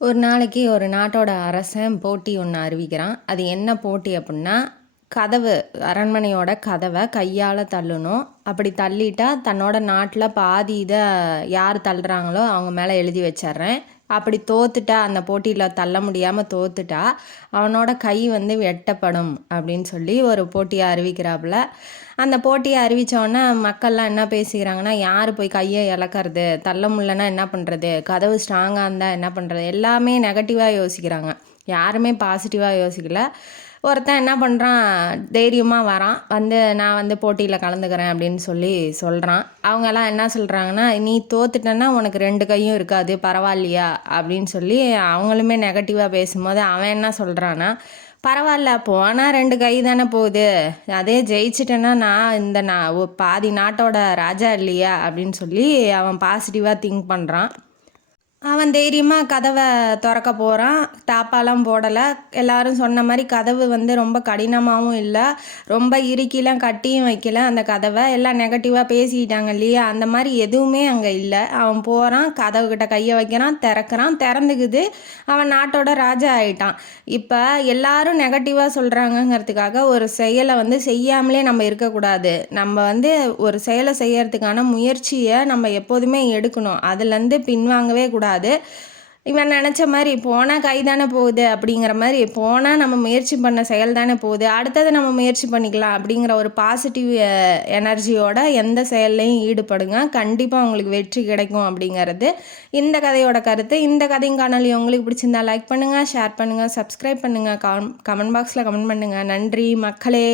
ஒரு நாளைக்கு ஒரு நாட்டோட அரசன் போட்டி ஒன்று அறிவிக்கிறான். அது என்ன போட்டி அப்படின்னா, கதவு அரண்மனையோட கதவை கையால் தள்ளணும். அப்படி தள்ளிட்டா தன்னோட நாட்டில் பாதி இதை யார் தள்ளுறாங்களோ அவங்க மேலே எழுதி வச்சிட்றேன். அப்படி தோத்துட்டா, அந்த போட்டியில் தள்ள முடியாமல் தோத்துட்டா அவனோட கை வந்து வெட்டப்படும் அப்படின்னு சொல்லி ஒரு போட்டியை அறிவிக்கிறாப்புல. அந்த போட்டியை அறிவித்தோடனே மக்கள்லாம் என்ன பேசிக்கிறாங்கன்னா, யார் போய் கையை இழக்கிறது, தள்ள முடியலன்னா என்ன பண்ணுறது, கதவு ஸ்ட்ராங்காக இருந்தால் என்ன பண்ணுறது, எல்லாமே நெகட்டிவாக யோசிக்கிறாங்க. யாருமே பாசிட்டிவாக யோசிக்கல. ஒருத்தன் என்ன பண்ணுறான், தைரியமாக வரான், நான் வந்து போட்டியில் கலந்துக்கிறேன் அப்படின்னு சொல்லி சொல்கிறான். அவங்கெல்லாம் என்ன சொல்கிறாங்கன்னா, நீ தோத்துட்டேன்னா உனக்கு 2 கையும் இருக்காது, பரவாயில்லையா அப்படின்னு சொல்லி அவங்களுமே நெகட்டிவாக பேசும்போது அவன் என்ன சொல்கிறான்னா, பரவாயில்ல, போனால் 2 கை தானே போகுது, அதே ஜெயிச்சிட்டேன்னா நான் பாதி நாட்டோட ராஜா இல்லையா அப்படின்னு சொல்லி அவன் பாசிட்டிவாக திங்க் பண்ணுறான். அவன் தைரியமாக கதவை திறக்க போகிறான். டாப்பாலாம் போடலை. எல்லாரும் சொன்ன மாதிரி கதவு வந்து ரொம்ப கடினமாகவும் இல்லை, ரொம்ப இறுக்கிலாம் கட்டியும் வைக்கல. அந்த கதவை எல்லாம் நெகட்டிவாக பேசிக்கிட்டாங்க இல்லையா, அந்த மாதிரி எதுவுமே அங்கே இல்லை. அவன் போகிறான், கதவுக்கிட்ட கையை வைக்கிறான், திறக்கிறான், திறந்துக்குது. அவன் நாட்டோட ராஜா ஆகிட்டான். இப்போ எல்லாரும் நெகட்டிவாக சொல்கிறாங்கங்கிறதுக்காக ஒரு செயலை வந்து செய்யாமலே நம்ம இருக்கக்கூடாது. நம்ம வந்து ஒரு செயலை செய்யறதுக்கான முயற்சியை நம்ம எப்போதுமே எடுக்கணும். அதுலேருந்து பின்வாங்கவே கூடாது. இவன் நினச்ச மாதிரி போனால் கை தானே போகுது அப்படிங்கிற மாதிரி, போனால் நம்ம முயற்சி பண்ண செயல் தானே போகுது, அடுத்தது நம்ம முயற்சி பண்ணிக்கலாம் அப்படிங்கிற ஒரு பாசிட்டிவ் எனர்ஜியோட எந்த செயல்லையும் ஈடுபடுங்க. கண்டிப்பாக உங்களுக்கு வெற்றி கிடைக்கும் அப்படிங்கிறது இந்த கதையோட கருத்து. இந்த கதையும் காணொலி உங்களுக்கு பிடிச்சிருந்தா லைக் பண்ணுங்கள், ஷேர் பண்ணுங்கள், சப்ஸ்கிரைப் பண்ணுங்கள், கமெண்ட் பாக்ஸில் கமெண்ட் பண்ணுங்கள். நன்றி மக்களே.